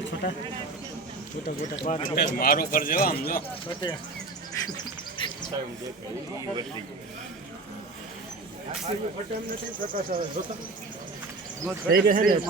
छोटा छोटा छोटा मारो कर जो हम जो થઈ ગયો છે ને